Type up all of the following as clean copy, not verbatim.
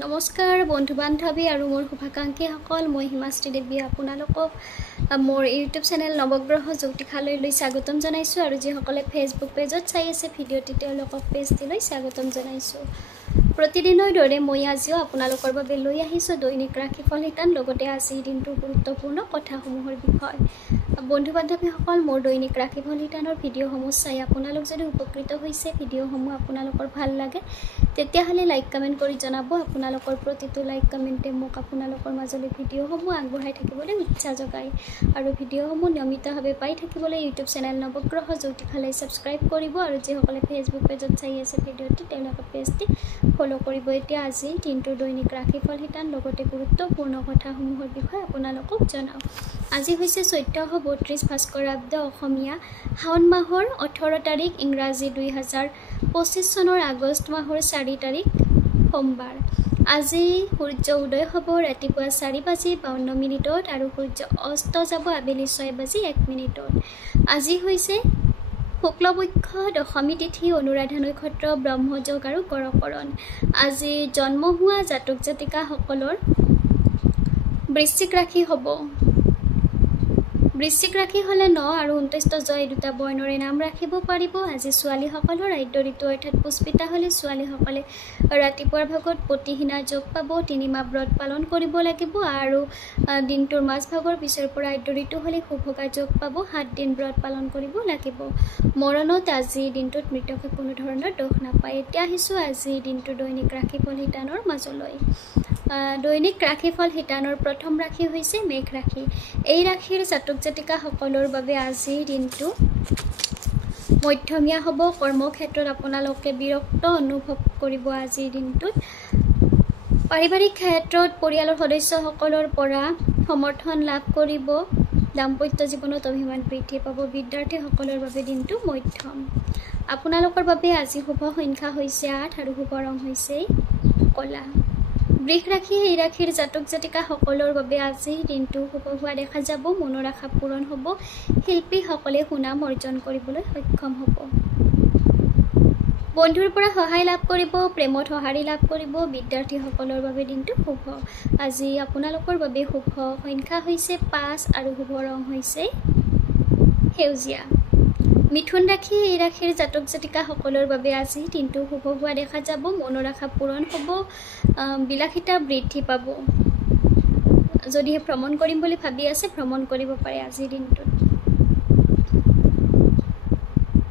নমস্কাৰ বন্ধু বান্ধৱী আৰু মোৰ শুভাকাংক্ষীসকল মই হিমাশ্ৰী দেৱী আপোনালোকক মোৰ ইউটিউব চেনেল নৱগ্ৰহ জ্যোতিষালয়লৈ স্বাগতম জনাইছোঁ আৰু যিসকলে ফেচবুক পেজত চাই আছে ভিডিঅ'টি তেওঁলোকক পেজটিলৈ স্বাগতম জনাইছোঁ। প্ৰতিদিনৰ দৰে মই আজিও আপোনালোকৰ বাবে লৈ আহিছোঁ দৈনিক ৰাশিফল শিতান লগতে আজিৰ দিনটোৰ গুৰুত্বপূৰ্ণ কথাসমূহৰ বিষয়। বন্ধু বান্ধৱীসকল মোৰ দৈনিক ৰাশিফল শিতানৰ ভিডিঅ'সমূহ চাই আপোনালোক যদি উপকৃত হৈছে ভিডিঅ'সমূহ আপোনালোকৰ ভাল লাগে তেতিয়াহ'লে লাইক কমেণ্ট কৰি জনাব। আপোনালোকৰ প্ৰতিটো লাইক কমেণ্টে মোক আপোনালোকৰ মাজলৈ ভিডিঅ'সমূহ আগবঢ়াই থাকিবলৈ উৎসাহ যোগায় আৰু ভিডিঅ'সমূহ নিয়মিতভাৱে পাই থাকিবলৈ ইউটিউব চেনেল নৱগ্ৰহ জ্যোতিষালয় ছাবস্ক্ৰাইব কৰিব আৰু যিসকলে ফেচবুক পেজত চাই আছে ভিডিঅ'টি তেওঁলোকে পেজটি ফ'ল' কৰিব। এতিয়া আজি দিনটোৰ দৈনিক ৰাশিফল শিতান লগতে গুৰুত্বপূৰ্ণ কথাসমূহৰ বিষয়ে আপোনালোকক জনাওঁ। আজি হৈছে 1432 ভাস্কৰাব্দ অসমীয়া শাওণ মাহৰ 18 তাৰিখ ইংৰাজী 2025 চনৰ আগষ্ট মাহৰ 4 তাৰিখ সোমবাৰ। আজি সূৰ্য উদয় হ'ব ৰাতিপুৱা 4:52 আৰু সূৰ্য অস্ত যাব আবেলি 6:01। আজি হৈছে শুক্লপক্ষ দশমী তিথি অনুৰাধা নক্ষত্ৰ ব্ৰহ্মযোগ আৰু গৰকৰণ। আজি জন্ম হোৱা জাতক জাতিকাসকলৰ বৃশ্চিক ৰাশি হ'ব। বৃশ্চিক ৰাশি হ'লে 9 আৰু 29 জয় দুটা বৰ্ণৰে নাম ৰাখিব পাৰিব। আজি ছোৱালীসকলৰ আদ্য ঋতু অৰ্থাৎ পুষ্পিতা হ'লে ছোৱালীসকলে ৰাতিপুৱাৰ ভাগত পতিহীনা যোগ পাব। 3 মাহ ব্ৰত পালন কৰিব লাগিব আৰু দিনটোৰ মাজভাগৰ পিছৰ পৰা আদ্য ঋতু হ'লে শুভগা যোগ পাব। 7 দিন ব্ৰত পালন কৰিব লাগিব। মৰণত আজি দিনটোত মৃতকে কোনো ধৰণৰ দোষ নাপায়। এতিয়া আহিছোঁ আজি দিনটোৰ দৈনিক ৰাশিফল শিতানৰ মাজলৈ। দৈনিক ৰাশিফল শিতানৰ প্ৰথম ৰাশি হৈছে মেঘ ৰাশি। এই ৰাশিৰ জাতক জাতিকাসকলৰ বাবে আজিৰ দিনটো মধ্যমীয়া হ'ব। কৰ্মক্ষেত্ৰত আপোনালোকে বিৰক্ত অনুভৱ কৰিব আজিৰ দিনটোত। পাৰিবাৰিক ক্ষেত্ৰত পৰিয়ালৰ সদস্যসকলৰ পৰা সমৰ্থন লাভ কৰিব। দাম্পত্য জীৱনত অভিমান বৃদ্ধি পাব। বিদ্যাৰ্থীসকলৰ বাবে দিনটো মধ্যম। আপোনালোকৰ বাবে আজি শুভ সংখ্যা হৈছে 8 আৰু শুভ ৰং হৈছে ক'লা। বৃষ ৰাশি এই ৰাশিৰ জাতক জাতিকাসকলৰ বাবে আজিৰ দিনটো শুভ হোৱা দেখা যাব। মনৰ আশা পূৰণ হ'ব। শিল্পীসকলে সুনাম অৰ্জন কৰিবলৈ সক্ষম হ'ব। বন্ধুৰ পৰা সহায় লাভ কৰিব। প্ৰেমত সঁহাৰি লাভ কৰিব। বিদ্যাৰ্থীসকলৰ বাবে দিনটো শুভ। আজি আপোনালোকৰ বাবে শুভ সংখ্যা হৈছে 5 আৰু শুভ ৰং হৈছে সেউজীয়া। মিথুন ৰাশি এই ৰাশিৰ জাতক জাতিকাসকলৰ বাবে আজি দিনটো শুভ হোৱা দেখা যাব। মনৰ আশা পূৰণ হ'ব। বিলাসিতা বৃদ্ধি পাব। যদিহে ভ্ৰমণ কৰিম বুলি ভাবি আছে ভ্ৰমণ কৰিব পাৰে আজিৰ দিনটোত।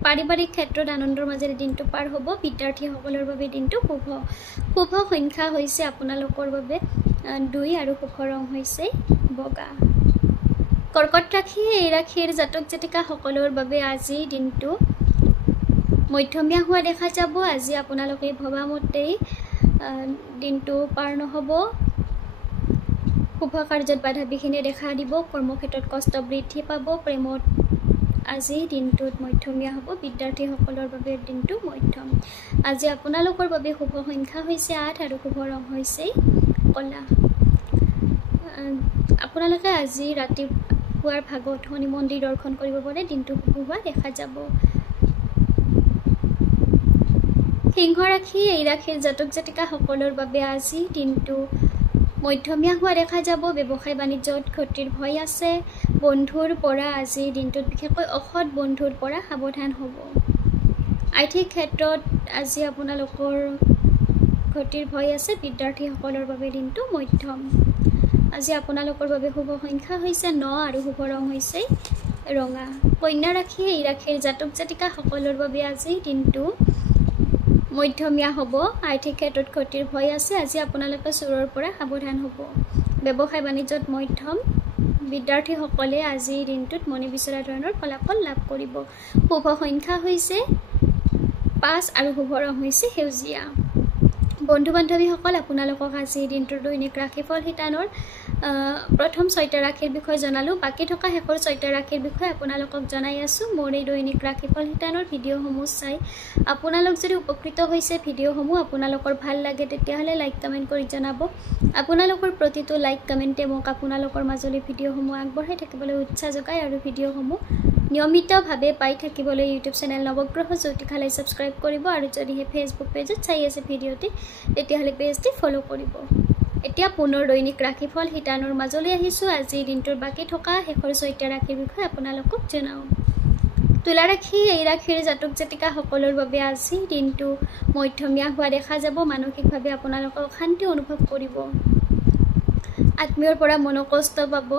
পাৰিবাৰিক ক্ষেত্ৰত আনন্দৰ মাজেৰে দিনটো পাৰ হ'ব। বিদ্যাৰ্থীসকলৰ বাবে দিনটো শুভ। শুভ সংখ্যা হৈছে আপোনালোকৰ বাবে 2 আৰু শুভ ৰং হৈছে বগা। কৰ্কট ৰাশি এই ৰাশিৰ জাতক জাতিকাসকলৰ বাবে আজিৰ দিনটো মধ্যমীয়া হোৱা দেখা যাব। আজি আপোনালোকে ভবামতেই দিনটো পাৰ নহ'ব। শুভ কাৰ্যত বাধা বিঘিনি দেখা দিব। কৰ্মক্ষেত্ৰত কষ্ট বৃদ্ধি পাব। প্ৰেমত আজিৰ দিনটোত মধ্যমীয়া হ'ব। বিদ্যাৰ্থীসকলৰ বাবে দিনটো মধ্যম। আজি আপোনালোকৰ বাবে শুভ সংখ্যা হৈছে 8 আৰু শুভ ৰং হৈছে ক'লা। আপোনালোকে আজি ৰাতিপুৱাৰ ভাগত শনি মন্দিৰ দৰ্শন কৰিব পাৰে। দিনটো শুভ হোৱা দেখা যাব। সিংহ ৰাশি এই ৰাশিৰ জাতক জাতিকাসকলৰ বাবে আজি দিনটো মধ্যমীয়া হোৱা দেখা যাব। ব্যৱসায় বাণিজ্যত ক্ষতিৰ ভয় আছে। বন্ধুৰ পৰা আজিৰ দিনটোত বিশেষকৈ অসৎ বন্ধুৰ পৰা সাৱধান হ'ব। আৰ্থিক ক্ষেত্ৰত আজি আপোনালোকৰ ক্ষতিৰ ভয় আছে। বিদ্যাৰ্থীসকলৰ বাবে দিনটো মধ্যম। আজি আপোনালোকৰ বাবে শুভ সংখ্যা হৈছে 9 আৰু শুভ ৰং হৈছে ৰঙা। কন্যা ৰাশি এই ৰাশিৰ জাতক জাতিকাসকলৰ বাবে আজি দিনটো মধ্যমীয়া হ'ব। আৰ্থিক ক্ষেত্ৰত ক্ষতিৰ ভয় আছে। আজি আপোনালোকে চোৰৰ পৰা সাৱধান হ'ব। ব্যৱসায় বাণিজ্যত মধ্যম। বিদ্যাৰ্থীসকলে আজিৰ দিনটোত মনে বিচৰা ধৰণৰ ফলাফল লাভ কৰিব। শুভ সংখ্যা হৈছে 5 আৰু শুভ ৰং হৈছে সেউজীয়া। বন্ধু বান্ধৱীসকল আপোনালোকক আজিৰ দিনটোৰ দৈনিক ৰাশিফল শিতানৰ প্ৰথম 6টা ৰাশিৰ বিষয়ে জনালোঁ। বাকী থকা শেষৰ 6টা ৰাশিৰ বিষয়ে আপোনালোকক জনাই আছোঁ। মোৰ এই দৈনিক ৰাশিফল শিতানৰ ভিডিঅ'সমূহ চাই আপোনালোক যদি উপকৃত হৈছে ভিডিঅ'সমূহ আপোনালোকৰ ভাল লাগে তেতিয়াহ'লে লাইক কমেণ্ট কৰি জনাব। আপোনালোকৰ প্ৰতিটো লাইক কমেণ্টে মোক আপোনালোকৰ মাজলৈ ভিডিঅ'সমূহ আগবঢ়াই থাকিবলৈ উৎসাহ যোগায় আৰু ভিডিঅ'সমূহ নিয়মিতভাৱে পাই থাকিবলৈ ইউটিউব চেনেল নৱগ্ৰহ জ্যোতিষালয় ছাবস্ক্ৰাইব কৰিব আৰু যদিহে ফেচবুক পেজত চাই আছে ভিডিঅ'টি তেতিয়াহ'লে পেজটি ফ'ল' কৰিব এতিয়া পুনৰ দৈনিক ৰাশিফল শিতানৰ মাজলৈ আহিছোঁ আজিৰ দিনটোৰ বাকী থকা শেষৰ 6টা ৰাশিৰ বিষয়ে আপোনালোকক জনাওঁ তুলা ৰাশি এই ৰাশিৰ জাতক জাতিকা সকলৰ বাবে আজি দিনটো মধ্যমীয়া হোৱা দেখা যাব মানসিকভাৱে আপোনালোকে অশান্তি অনুভৱ কৰিব আত্মীয়ৰ পৰা মনোকষ্ট পাব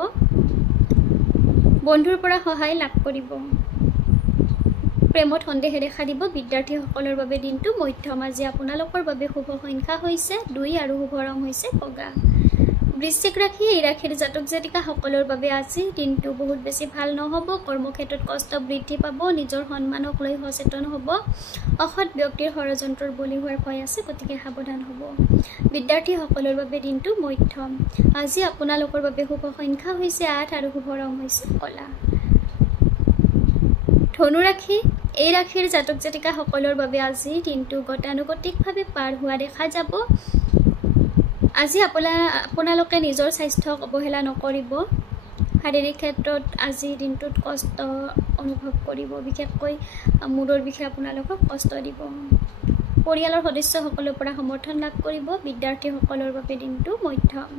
বন্ধুৰ পৰা সহায় লাভ কৰিব প্ৰেমত সন্দেহ দেখা দিব বিদ্যাৰ্থীসকলৰ বাবে দিনটো মধ্যম আজি আপোনালোকৰ বাবে শুভ সংখ্যা হৈছে 2 আৰু শুভ ৰং হৈছে বগা বৃশ্চিক ৰাশি এই ৰাশিৰ জাতক জাতিকা সকলৰ বাবে আজি দিনটো বহুত বেছি ভাল নহ'ব কৰ্মক্ষেত্ৰত কষ্ট বৃদ্ধি পাব নিজৰ সন্মানক লৈ সচেতন হ'ব অসৎ ব্যক্তিৰ ষড়যন্ত্ৰৰ বলি হোৱাৰ ভয় আছে গতিকে সাৱধান হ'ব বিদ্যাৰ্থীসকলৰ বাবে দিনটো মধ্যম আজি আপোনালোকৰ বাবে শুভ সংখ্যা হৈছে 8 আৰু শুভ ৰং হৈছে কলা ধনু ৰাশি এই ৰাশিৰ জাতক জাতিকা সকলৰ বাবে আজি দিনটো গতানুগতিকভাৱে পাৰ হোৱা দেখা যাব আজি আপোনালোকে নিজৰ স্বাস্থ্যক অৱহেলা নকৰিব শাৰীৰিক ক্ষেত্ৰত আজি দিনটোত কষ্ট অনুভৱ কৰিব বিশেষকৈ মূৰৰ বিষয়ে আপোনালোকক কষ্ট দিব পৰিয়ালৰ সদস্যসকলৰ পৰা সমৰ্থন লাভ কৰিব বিদ্যাৰ্থীসকলৰ বাবে দিনটো মধ্যম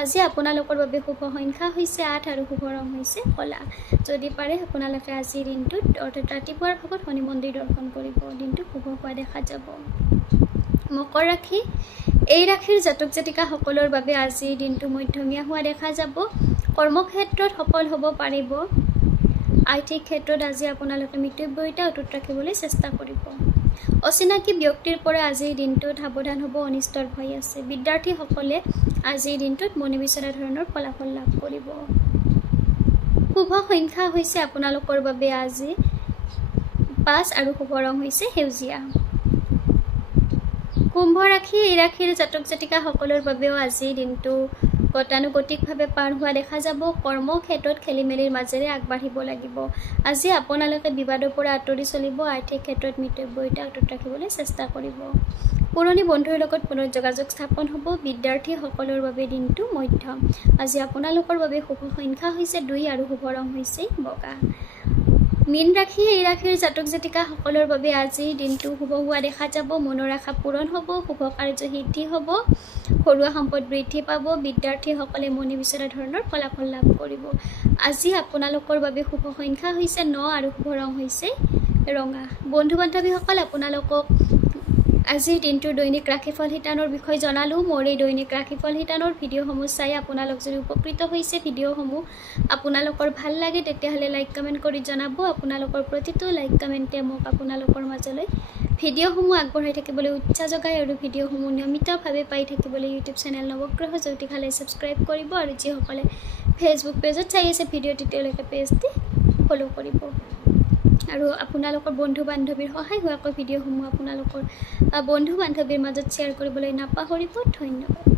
আজি আপোনালোকৰ বাবে শুভ সংখ্যা হৈছে 8 আৰু শুভ ৰং হৈছে কলা যদি পাৰে আপোনালোকে আজি দিনটোত অৰ্থাৎ ৰাতিপুৱাৰ ভাগত শনি মন্দিৰ দৰ্শন কৰিব দিনটো শুভ হোৱা দেখা যাব মকৰ ৰাশি এই ৰাশিৰ জাতক জাতিকা সকলৰ বাবে আজি দিনটো মধ্যমীয়া হোৱা দেখা যাব কৰ্মক্ষেত্ৰত সফল হ'ব পাৰিব আৰ্থিক ক্ষেত্ৰত আজি আপোনালোকে মিতব্যয়িতা অটুট ৰাখিবলৈ চেষ্টা কৰিব অচিনাকি ব্যক্তিৰ পৰা আজিৰ দিনটোত সাৱধান হ'ব অনিষ্টৰ ভয় আছে বিদ্যাৰ্থীসকলে আজিৰ দিনটোত মনে বিচৰা ধৰণৰ ফলাফল লাভ কৰিব শুভ সংখ্যা হৈছে আপোনালোকৰ বাবে আজি 5 আৰু শুভ ৰং হৈছে সেউজীয়া কুম্ভ ৰাশি এই ৰাশিৰ জাতক জাতিকা সকলৰ বাবেও আজি দিনটো গতানুগতিকভাৱে পাৰ হোৱা দেখা যাব কৰ্মক্ষেত্ৰত খেলিমেলিৰ মাজেৰে আগবাঢ়িব লাগিব আজি আপোনালোকে বিবাদৰ পৰা আঁতৰি চলিব আৰ্থিক ক্ষেত্ৰত মিতব্যয়িতা অটুট ৰাখিবলৈ চেষ্টা কৰিব পুৰণি বন্ধুৰ লগত পুনৰ যোগাযোগ স্থাপন হ'ব বিদ্যাৰ্থীসকলৰ বাবে দিনটো মধ্যম আজি আপোনালোকৰ বাবে শুভ সংখ্যা হৈছে 2 আৰু শুভ ৰং হৈছে বগা মীন ৰাশি এই ৰাশিৰ জাতক জাতিকা সকলৰ বাবে আজি দিনটো শুভ হোৱা দেখা যাব মনৰ আশা পূৰণ হ'ব শুভ কাৰ্য সিদ্ধি হ'ব ঘৰুৱা সম্পদ বৃদ্ধি পাব বিদ্যাৰ্থীসকলে মনে বিচৰা ধৰণৰ ফলাফল লাভ কৰিব আজি আপোনালোকৰ বাবে শুভ সংখ্যা হৈছে 9 আৰু শুভ ৰং হৈছে ৰঙা বন্ধু বান্ধৱীসকল আপোনালোকক আজিৰ দিনটোৰ দৈনিক ৰাশিফল শিতানৰ বিষয়ে জনালোঁ মোৰ এই দৈনিক ৰাশিফল শিতানৰ ভিডিঅ'সমূহ চাই আপোনালোক যদি উপকৃত হৈছে ভিডিঅ'সমূহ আপোনালোকৰ ভাল লাগে তেতিয়াহ'লে লাইক কমেণ্ট কৰি জনাব আপোনালোকৰ প্ৰতিটো লাইক কমেণ্টে মোক আপোনালোকৰ মাজলৈ ভিডিঅ'সমূহ আগবঢ়াই থাকিবলৈ উৎসাহ যোগায় আৰু ভিডিঅ'সমূহ নিয়মিতভাৱে পাই থাকিবলৈ ইউটিউব চেনেল নৱগ্ৰহ জ্যোতিষালয় ছাবস্ক্ৰাইব কৰিব আৰু যিসকলে ফেচবুক পেজত চাই আছে ভিডিঅ'টি তেওঁলোকে পেজটি ফ'ল' কৰিব আৰু আপোনালোকৰ বন্ধু বান্ধৱীৰ সহায় হোৱাকৈ ভিডিঅ'সমূহ আপোনালোকৰ বন্ধু বান্ধৱীৰ মাজত শ্বেয়াৰ কৰিবলৈ নাপাহৰিব ধন্যবাদ